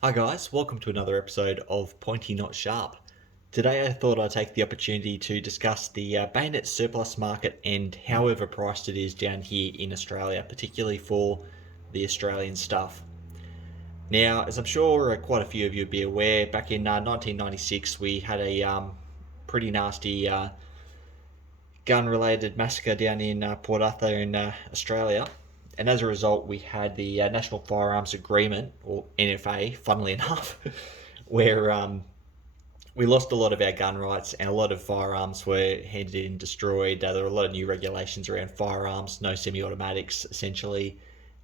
Hi guys, welcome to another episode of Pointy Not Sharp. Today I thought I'd take the opportunity to discuss the bayonet surplus market and how overpriced it is down here in Australia, particularly for the Australian stuff. Now, as I'm sure quite a few of you would be aware, back in 1996 we had a pretty nasty gun-related massacre down in Port Arthur in Australia. And as a result, we had the National Firearms Agreement, or NFA, funnily enough, where we lost a lot of our gun rights and a lot of firearms were handed in destroyed. There were a lot of new regulations around firearms, no semi-automatics essentially,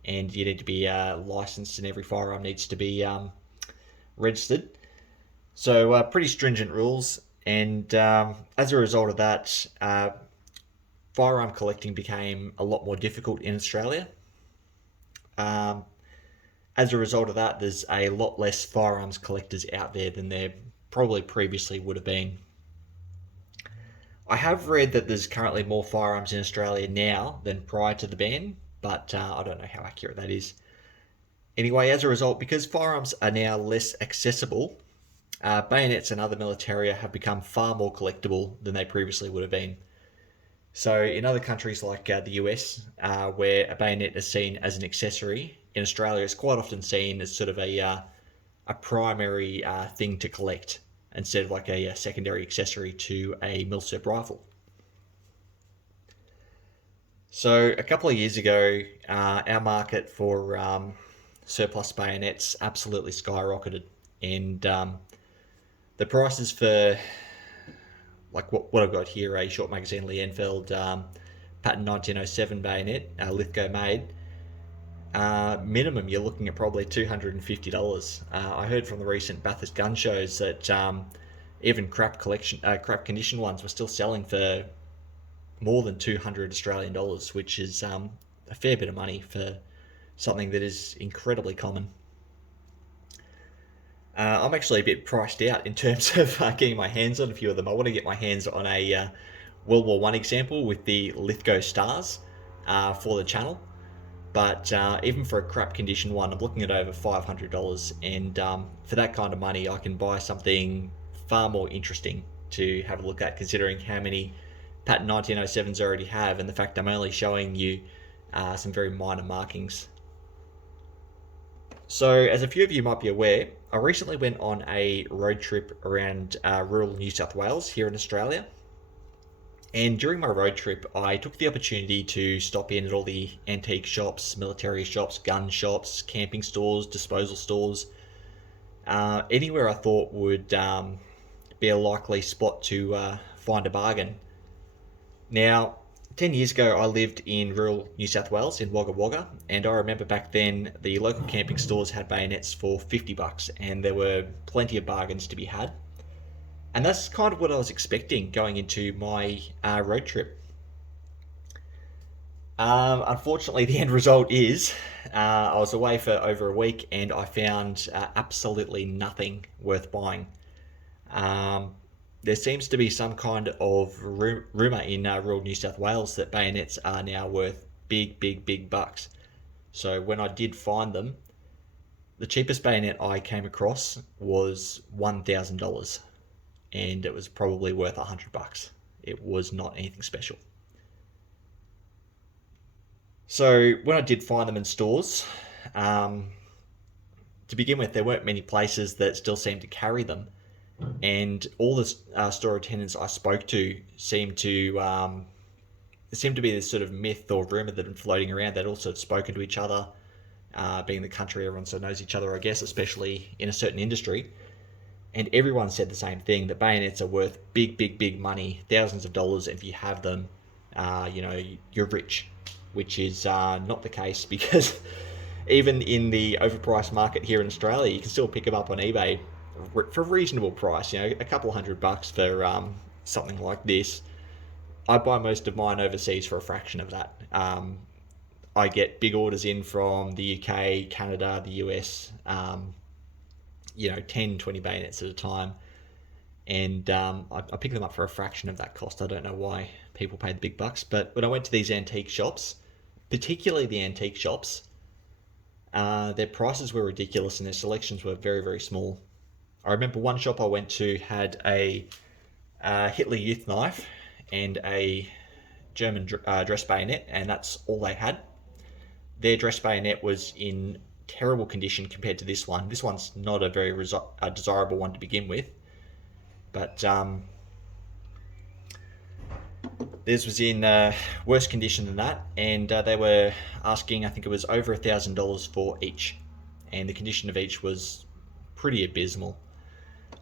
and you need to be licensed and every firearm needs to be registered. So pretty stringent rules, and as a result of that, firearm collecting became a lot more difficult in Australia. Um, as a result of that, there's a lot less firearms collectors out there than there probably previously would have been. I have read that there's currently more firearms in Australia now than prior to the ban, but I don't know how accurate that is. Anyway, as a result, because firearms are now less accessible, bayonets and other militaria have become far more collectible than they previously would have been. So, in other countries like the US, where a bayonet is seen as an accessory, in Australia it's quite often seen as sort of a primary thing to collect instead of like a secondary accessory to a milsurp rifle. So, a couple of years ago, our market for surplus bayonets absolutely skyrocketed, and the prices for like what I've got here, a short magazine Lee Enfield pattern 1907 bayonet, Lithgow made. Minimum, you're looking at probably $250. I heard from the recent Bathurst gun shows that even crap condition ones were still selling for more than 200 Australian dollars, which is a fair bit of money for something that is incredibly common. I'm actually a bit priced out in terms of getting my hands on a few of them. I want to get my hands on a World War One example with the Lithgow stars for the channel. But even for a crap condition one, I'm looking at over $500, and for that kind of money, I can buy something far more interesting to have a look at, considering how many pattern 1907s I already have, and the fact I'm only showing you some very minor markings. So, as a few of you might be aware, I recently went on a road trip around rural New South Wales here in Australia. And during my road trip, I took the opportunity to stop in at all the antique shops, military shops, gun shops, camping stores, disposal stores, anywhere I thought would be a likely spot to find a bargain. Now, 10 years ago, I lived in rural New South Wales in Wagga Wagga, and I remember back then the local camping stores had bayonets for $50, and there were plenty of bargains to be had. And that's kind of what I was expecting going into my road trip. Unfortunately, the end result is I was away for over a week and I found absolutely nothing worth buying. Um, there seems to be some kind of rumour in rural New South Wales that bayonets are now worth big, big, big bucks. So when I did find them, the cheapest bayonet I came across was $1,000, and it was probably worth $100. It was not anything special. So when I did find them in stores, um, to begin with, there weren't many places that still seemed to carry them, and all the store attendants I spoke to seemed to be this sort of myth or rumor that had been floating around. They'd also spoken to each other, being the country, everyone sort of knows each other, I guess, especially in a certain industry. And everyone said the same thing, that bayonets are worth big, big, big money, thousands of dollars. And if you have them, you're rich, which is not the case because even in the overpriced market here in Australia, you can still pick them up on eBay for a reasonable price. A couple of $100 for something like this. I buy most of mine overseas for a fraction of that. I get big orders in from the UK, Canada, the US, 10, 20 bayonets at a time. And I pick them up for a fraction of that cost. I don't know why people pay the big bucks. But when I went to these antique shops, particularly the antique shops, Their prices were ridiculous and their selections were very, very small. I remember one shop I went to had a Hitler Youth knife and a German dress bayonet, and that's all they had. Their dress bayonet was in terrible condition compared to this one. This one's not a very desirable one to begin with, but theirs was in worse condition than that, and they were asking, I think it was over $1,000 for each, and the condition of each was pretty abysmal.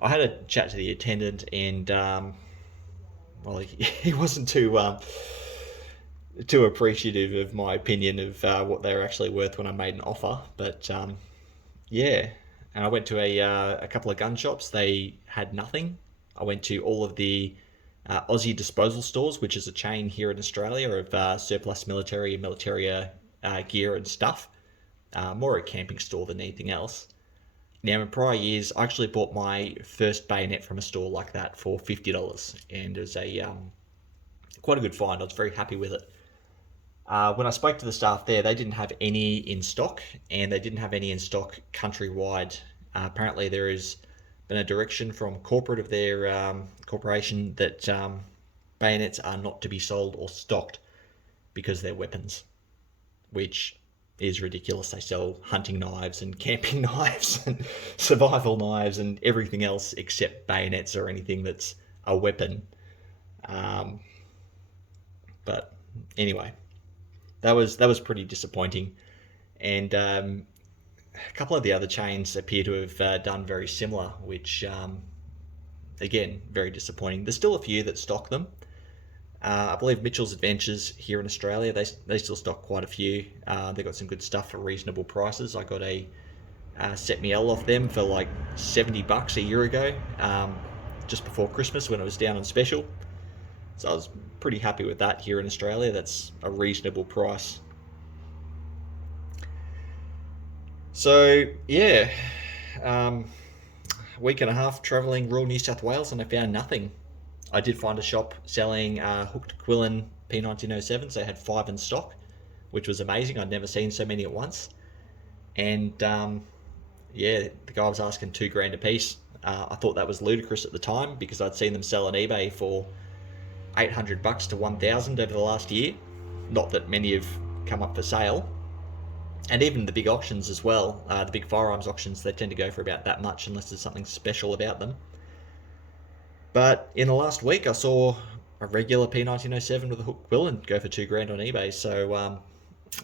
I had a chat to the attendant, and well, he wasn't too appreciative of my opinion of what they were actually worth when I made an offer. But yeah, and I went to a couple of gun shops. They had nothing. I went to all of the Aussie disposal stores, which is a chain here in Australia of surplus military and military gear and stuff. More a camping store than anything else. Now, in prior years, I actually bought my first bayonet from a store like that for $50, and it was a quite a good find. I was very happy with it. When I spoke to the staff there, they didn't have any in stock, and they didn't have any in stock countrywide. Apparently, there has been a direction from corporate of their corporation that bayonets are not to be sold or stocked because they're weapons, which is ridiculous. They sell hunting knives and camping knives and survival knives and everything else except bayonets or anything that's a weapon. But anyway, that was pretty disappointing. And a couple of the other chains appear to have done very similar, which again, very disappointing. There's still a few that stock them. I believe Mitchell's Adventures here in Australia, they still stock quite a few. They got some good stuff for reasonable prices. I got a Set Miel off them for like $70 a year ago, just before Christmas when it was down on special. So I was pretty happy with that here in Australia. That's a reasonable price. So yeah, week and a half travelling rural New South Wales, and I found nothing. I did find a shop selling hooked Quillen P1907s. They had 5 in stock, which was amazing. I'd never seen so many at once. And yeah, the guy was asking $2,000 a piece. I thought that was ludicrous at the time because I'd seen them sell on eBay for $800 to $1,000 over the last year. Not that many have come up for sale. And even the big auctions as well, the big firearms auctions, they tend to go for about that much unless there's something special about them. But in the last week, I saw a regular P1907 with a hooked Quillen go for $2,000 on eBay. So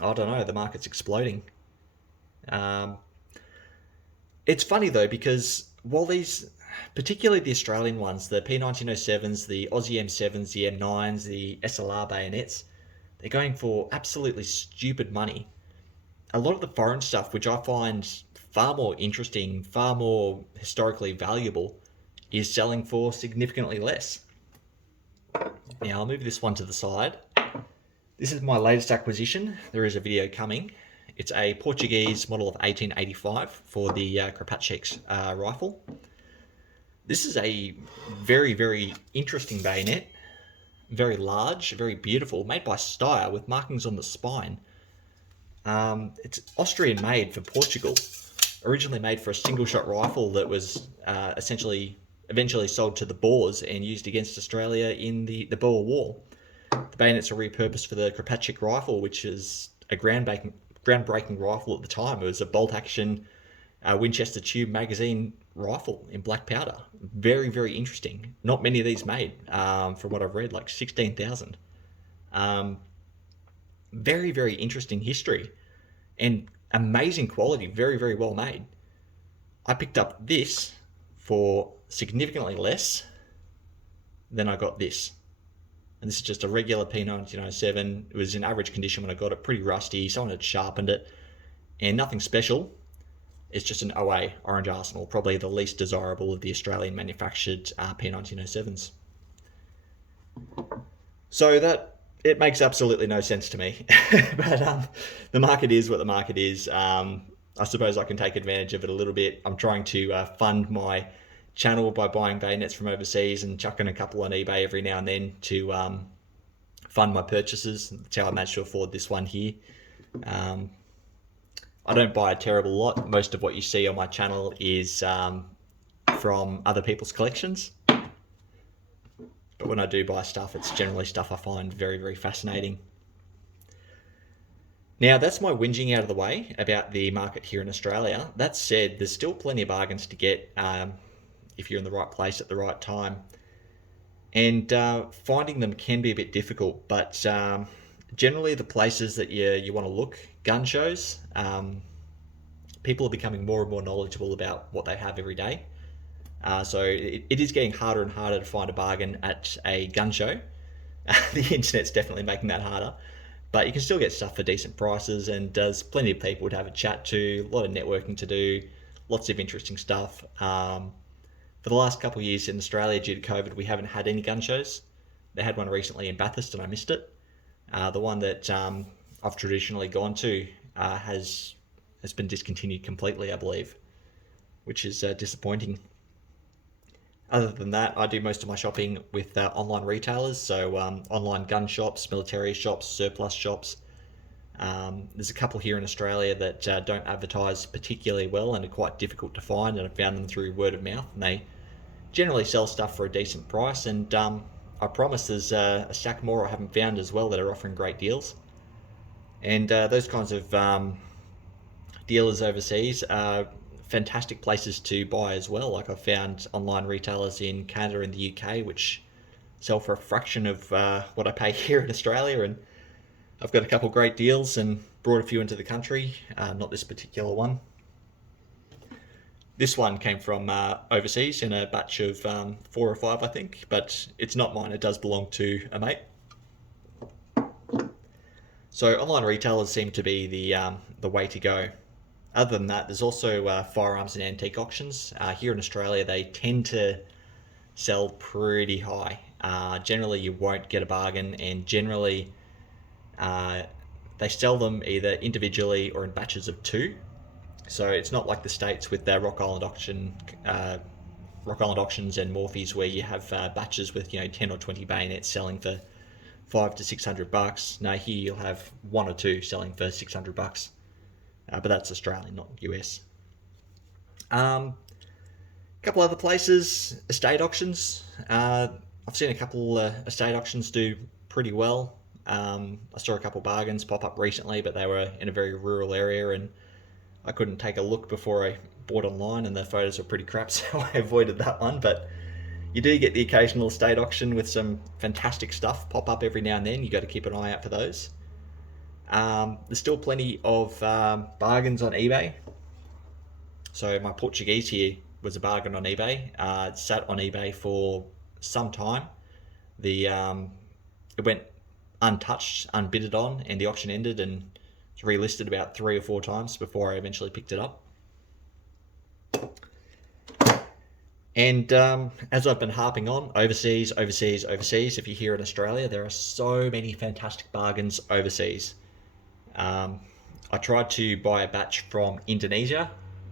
I don't know, the market's exploding. It's funny though, because while these, particularly the Australian ones, the P1907s, the Aussie M7s, the M9s, the SLR bayonets, they're going for absolutely stupid money. A lot of the foreign stuff, which I find far more interesting, far more historically valuable, is selling for significantly less. Now I'll move this one to the side. This is my latest acquisition. There is a video coming. It's a Portuguese model of 1885 for the Kropatschek's rifle. This is a very, very interesting bayonet. Very large, very beautiful, made by Steyr with markings on the spine. It's Austrian made for Portugal. Originally made for a single shot rifle that was eventually sold to the Boers and used against Australia in the Boer War. The bayonets are repurposed for the Kropatschek rifle, which is a groundbreaking rifle at the time. It was a bolt action Winchester tube magazine rifle in black powder. Very, very interesting. Not many of these made, from what I've read, like 16,000. Very, very interesting history and amazing quality. Very, very well made. I picked up this for significantly less than I got this. And this is just a regular P1907. It was in average condition when I got it, pretty rusty. Someone had sharpened it, and nothing special. It's just an OA, Orange Arsenal, probably the least desirable of the Australian manufactured P1907s. So that, it makes absolutely no sense to me. But the market is what the market is. I suppose I can take advantage of it a little bit. I'm trying to fund my channel by buying bayonets from overseas and chucking a couple on eBay every now and then to fund my purchases. That's how I managed to afford this one here. I don't buy a terrible lot. Most of what you see on my channel is from other people's collections. But when I do buy stuff, it's generally stuff I find very, very fascinating. Now, that's my whinging out of the way about the market here in Australia. That said, there's still plenty of bargains to get if you're in the right place at the right time. And finding them can be a bit difficult, but generally the places that you want to look, gun shows, people are becoming more and more knowledgeable about what they have every day. So it is getting harder and harder to find a bargain at a gun show. The internet's definitely making that harder, but you can still get stuff for decent prices, and there's plenty of people to have a chat to, a lot of networking to do, lots of interesting stuff. For the last couple of years in Australia, due to COVID, we haven't had any gun shows. They had one recently in Bathurst and I missed it. The one that I've traditionally gone to has been discontinued completely, I believe, which is disappointing. Other than that, I do most of my shopping with online retailers, so online gun shops, military shops, surplus shops. There's a couple here in Australia that don't advertise particularly well and are quite difficult to find, and I found them through word of mouth, and they generally sell stuff for a decent price, and I promise there's a stack more I haven't found as well that are offering great deals. And those kinds of dealers overseas are fantastic places to buy as well. Like, I've found online retailers in Canada and the UK which sell for a fraction of what I pay here in Australia, and I've got a couple great deals and brought a few into the country. Not this particular one. This one came from overseas in a batch of 4 or 5, I think, but it's not mine. It does belong to a mate. So online retailers seem to be the way to go. Other than that, there's also firearms and antique auctions. Here in Australia, they tend to sell pretty high. Generally, you won't get a bargain, and generally, they sell them either individually or in batches of 2. So it's not like the States with their Rock Island auctions and Morphe's, where you have batches with 10 or 20 bayonets selling for $500 to $600. No, here you'll have 1 or 2 selling for $600. But that's Australian, not US. A couple other places, estate auctions. I've seen a couple estate auctions do pretty well. I saw a couple bargains pop up recently, but they were in a very rural area, and I couldn't take a look before I bought online, and the photos were pretty crap, so I avoided that one. But you do get the occasional estate auction with some fantastic stuff pop up every now and then. You got to keep an eye out for those. There's still plenty of bargains on eBay. So my Portuguese here was a bargain on eBay. It sat on eBay for some time. It went untouched, unbidded on, and the auction ended and was relisted about 3 or 4 times before I eventually picked it up. And as I've been harping on, overseas, if you're here in Australia, there are so many fantastic bargains overseas. I tried to buy a batch from Indonesia.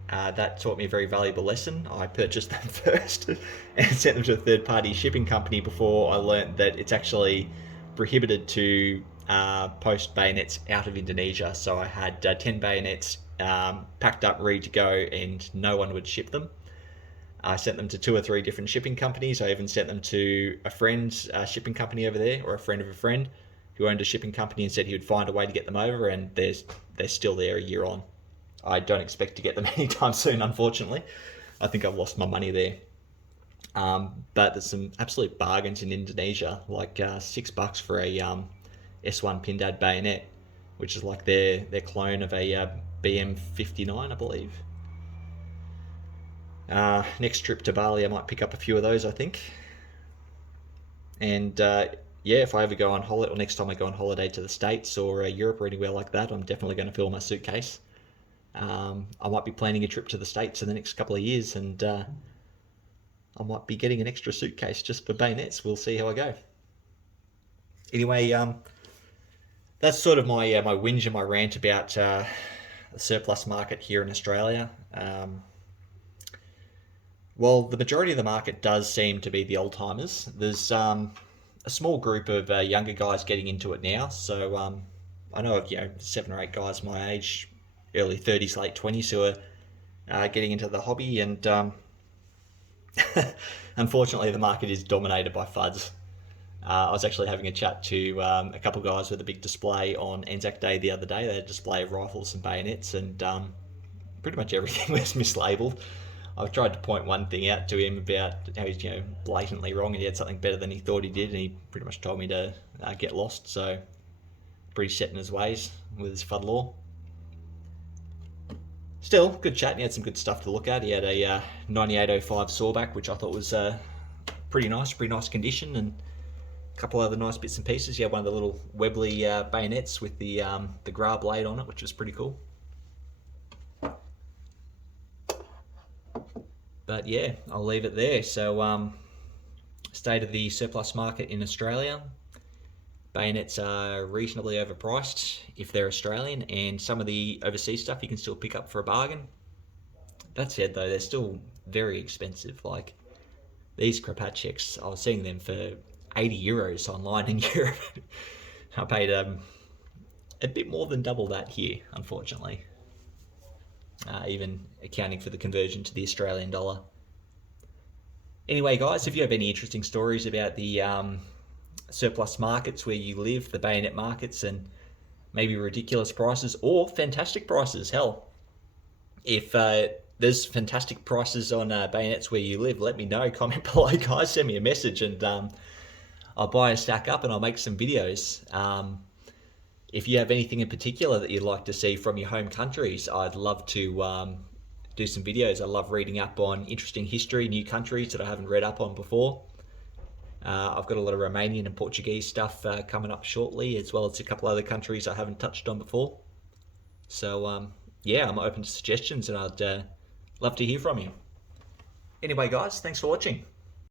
That taught me a very valuable lesson. I purchased them first and sent them to a third-party shipping company before I learnt that it's actually prohibited to post bayonets out of Indonesia. So I had 10 bayonets packed up, ready to go, and no one would ship them. I sent them to 2 or 3 different shipping companies. I even sent them to a friend's shipping company over there, or a friend of a friend who owned a shipping company, and said he would find a way to get them over, and they're still there a year on. I don't expect to get them anytime soon, unfortunately. I think I've lost my money there. But there's some absolute bargains in Indonesia, like $6 for a S1 Pindad bayonet, which is like their clone of a BM59, I believe. Next trip to Bali, I might pick up a few of those, I think. And yeah, if I ever go on holiday, or next time I go on holiday to the States or Europe or anywhere like that, I'm definitely going to fill my suitcase. I might be planning a trip to the States in the next couple of years, and I might be getting an extra suitcase just for bayonets. We'll see how I go. Anyway, that's sort of my whinge and my rant about the surplus market here in Australia. Well, the majority of the market does seem to be the old timers. There's a small group of younger guys getting into it now. So I know of 7 or 8 guys my age early 30s, late 20s who are getting into the hobby, and unfortunately, the market is dominated by FUDs. I was actually having a chat to a couple of guys with a big display on Anzac Day the other day. They had a display of rifles and bayonets, and pretty much everything was mislabeled. I've tried to point one thing out to him about how he's blatantly wrong and he had something better than he thought he did, and he pretty much told me to get lost. So pretty set in his ways with his FUD law. Still, good chat, and he had some good stuff to look at. He had a 9805 sawback, which I thought was pretty nice condition, and a couple other nice bits and pieces. He had one of the little Webley bayonets with the Gra blade on it, which was pretty cool. But yeah, I'll leave it there. So, state of the surplus market in Australia. Bayonets are reasonably overpriced if they're Australian, and some of the overseas stuff you can still pick up for a bargain. That said, though, they're still very expensive. Like these Kropatscheks, I was seeing them for 80 euros online in Europe. I paid a bit more than double that here, unfortunately. Even accounting for the conversion to the Australian dollar. Anyway, guys, if you have any interesting stories about the surplus markets where you live, the bayonet markets, and maybe ridiculous prices or fantastic prices, hell, if there's fantastic prices on bayonets where you live, let me know. Comment below, guys. Send me a message, and I'll buy a stack up and I'll make some videos. If you have anything in particular that you'd like to see from your home countries, I'd love to do some videos. I love reading up on interesting history, new countries that I haven't read up on before. I've got a lot of Romanian and Portuguese stuff coming up shortly, as well as a couple other countries I haven't touched on before. So yeah, I'm open to suggestions, and I'd love to hear from you. Anyway, guys, thanks for watching.